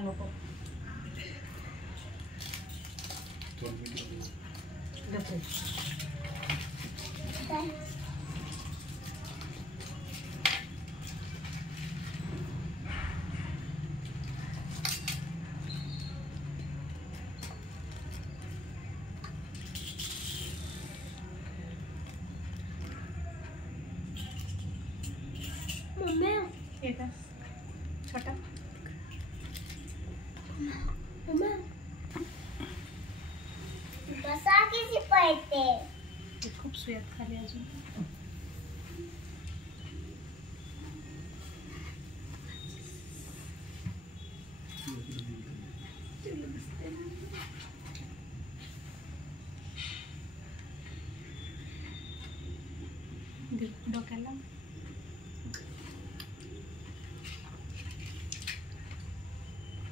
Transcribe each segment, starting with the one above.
नको मम्मी छोटा बसा किती पडते खूप सुयात खाली अजून डोक्याला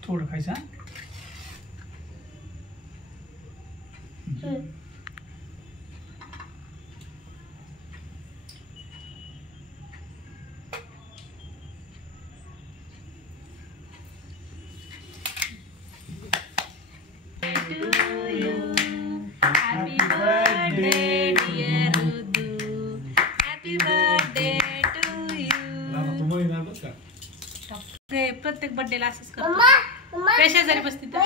थोडं खायचं प्रत्येक बर्थडेला असंच करतो शेजारी बसते तर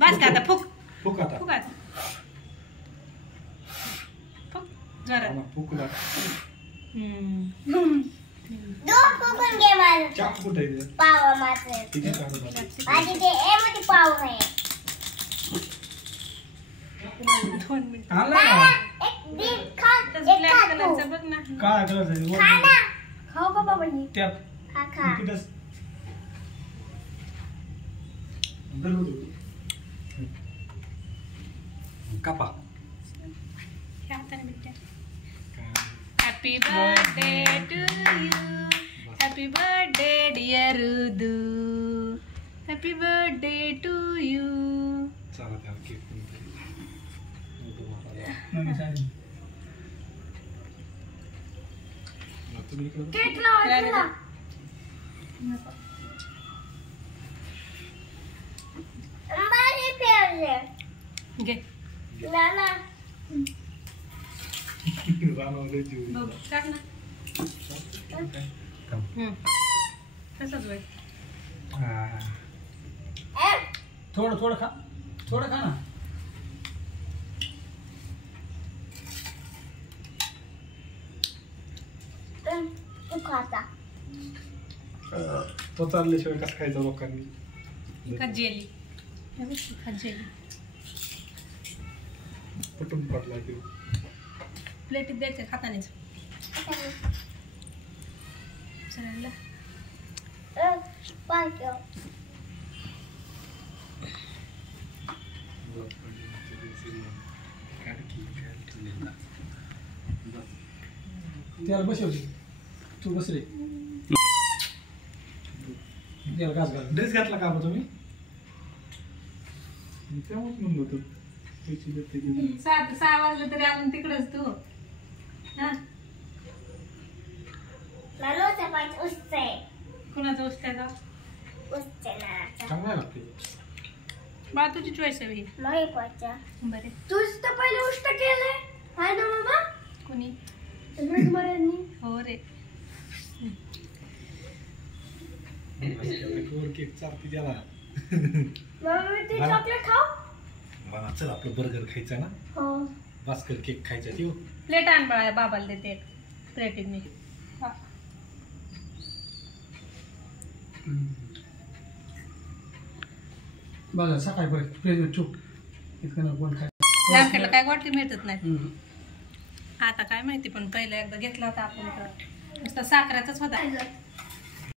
बस का आता फुक फुक आता फुक आता फुक जरा दोन फुकून घे मला चाकू कुठे आहे पाव मात्र माझी ते एमध्ये पाव आहे 2 मिनिट आणला एक दिन खा तसं एक ब्लॅक खा कलरचं बघ ना काळा कलरचा खा ना खाऊ का बाबांनी टॅप खा खा तिथंच कापा ह्या हाताने भेटते happy birthday to you happy birthday dear Rudu happy birthday to you चला त्या केक केक लावा माझी फेवरेट घे नाना बघ टाक ना तसंच वाईट थोडं थोडं खा ना तू खाता तो चालल्याशिवाय कसं खायचं लोकांनी एका जेली एका जेली पटून पडला की प्लेटीत द्यायचं खातानेच सगळ्यांना त्याला बसवली तू बस रे त्याला घास घाल ड्रेस घातला का तुम्ही तेव्हाच म्हणलं होतं 6 वाजलं तरी अजून तिकडच तू हा कुणाचं उचल्या का चांगला लागते बा तुझी चॉईस आहे बरे तूच तर पहिले उष्ट केलंय हा ना मामा कोणी हो रे केक चालते त्याला तू चॉकलेट खाऊ मला चल आपलं बर्गर खायचा ना हो भास्कर केक खायचा त्यो प्लेट आण बाळा बाबाला देते एक प्लेटीत मी बघा सकाळी बघ फ्रीज चूक इतकं कोण खाय मार्केटला काय वाटली मिळतच नाही आता काय माहिती पण पहिला एकदा घेतला होता आपण तर नुसता साखराचाच होता